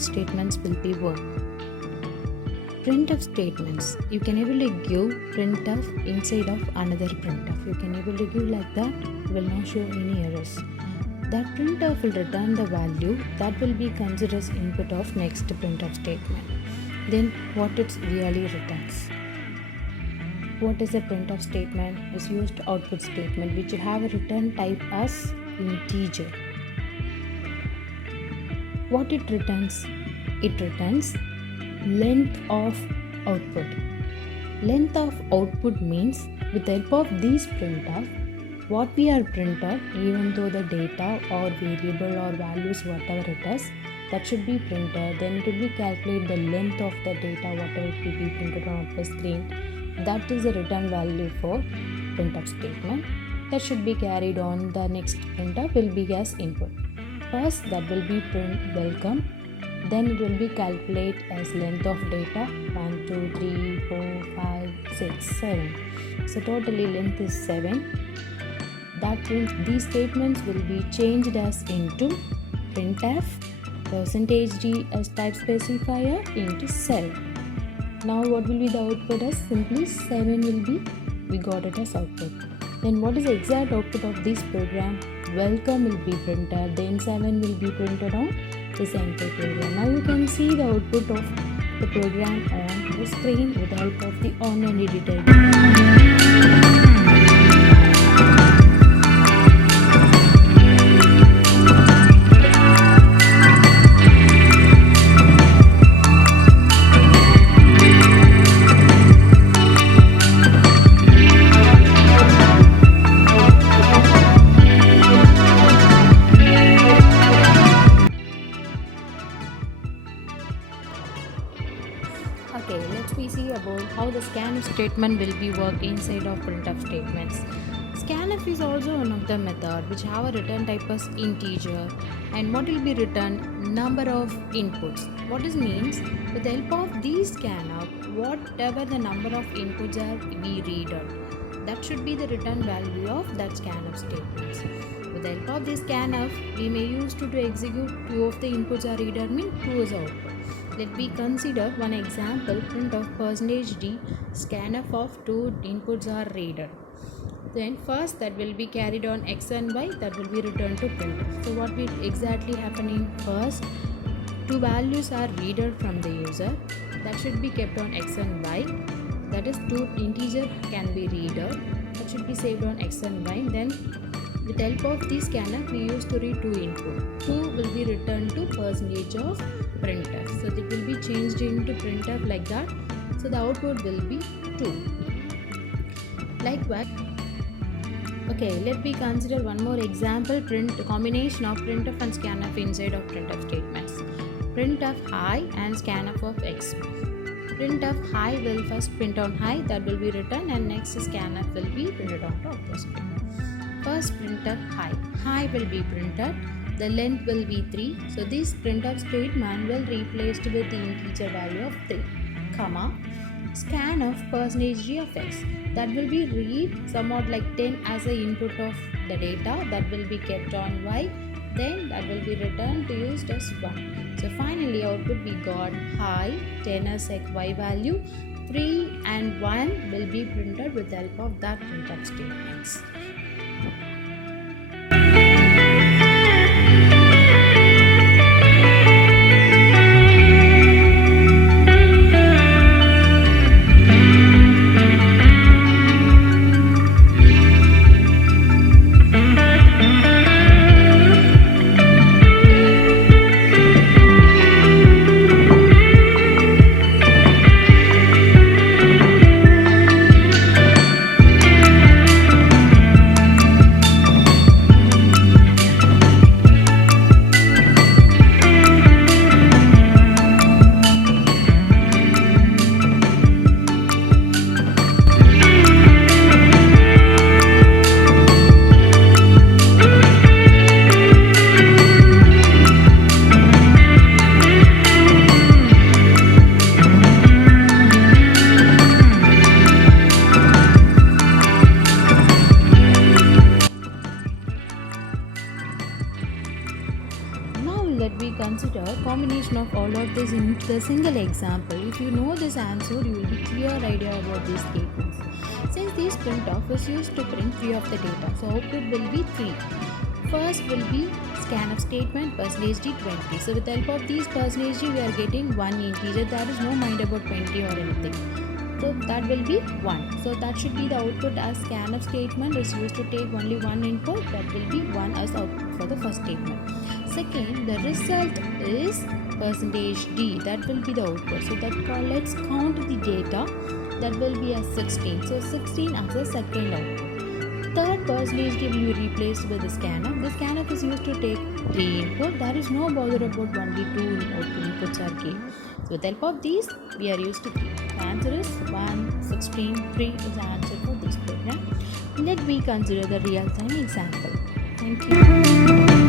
output statements will be work. Printf statements. You can able to give printf inside of another printf. You can able to give like that. Will not show any errors. That printf will return the value that will be considered as input of next printf statement. Then what it really returns. What is a printf statement? Is used output statement which have a return type as integer. What it returns? It returns length of output. Length of output means with the help of these printf, what we are printed, even though the data or variable or values whatever it is, that should be printed. Then it will be calculate the length of the data whatever it will be printed on the screen. That is the return value for printf statement. That should be carried on the next printf will be as input. First that will be print welcome. Then it will be calculate as length of data 1, 2, 3, 4, 5, 6, 7. So totally length is 7. That means these statements will be changed as into printf %d as type specifier into 7. Now what will be the output as simply 7 will be we got it as output. Then what is the exact output of this program? Welcome will be printed, then 7 will be printed on this entire program. Now you can see the output of the program on the screen with the help of the online editor. Okay, let's see about how the scanf statement will be work inside of printf statements. Scanf is also one of the method which have a return type as integer, and what will be returned number of inputs. What this means, with the help of these scanf, whatever the number of inputs are we read out, that should be the return value of that scanf statements. With the help of this scanf, we may use to execute 2 of the inputs are reader mean 2 is output. Let me consider one example print of %d scanf of 2 inputs are reader. Then first that will be carried on x and y, that will be returned to printf. So what will exactly happening? First 2 values are reader from the user, that should be kept on x and y. That is 2 integer can be reader, that should be saved on x and y. Then with the help of this scanf we used to read 2 input. 2 will be returned to percentage of printf. So it will be changed into printf like that. So the output will be 2. Likewise, okay, let me consider one more example print combination of printf and scanf inside of printf statements. Printf high and scanf of x. Printf high will first print on high, that will be written, and next scanf will be printed on top of screen. First printf high. High will be printed. The length will be 3. So this printf statement will replaced with the integer value of 3, comma, scanf %d of x. That will be read somewhat like 10 as a input of the data, that will be kept on y. Then that will be returned to used as 1. So finally output we got high 10 as y value, 3 and 1 will be printed with the help of that printf statements. followed this into the single example. If you know this answer, you will be clear idea about these statements. Since this printf is used to print 3 of the data, so output will be 3. First will be scanf statement %d20. So with the help of these %d, we are getting one integer. There is no mind about 20 or anything. So that will be 1. So that should be the output, as scanf statement is used to take only one input. That will be 1 as output for the first statement. Second, the result is %d. That will be the output. So let's count the data. That will be as 16. So 16 as a second output. Third %d will be replaced with the scanf. The scanf is used to take 3 input. There is no bother about only 2 inputs are given. So with the help of these, we are used to 3. The answer is 1, 16, 3 is the answer for this program. Let me consider the real-time example. Thank you.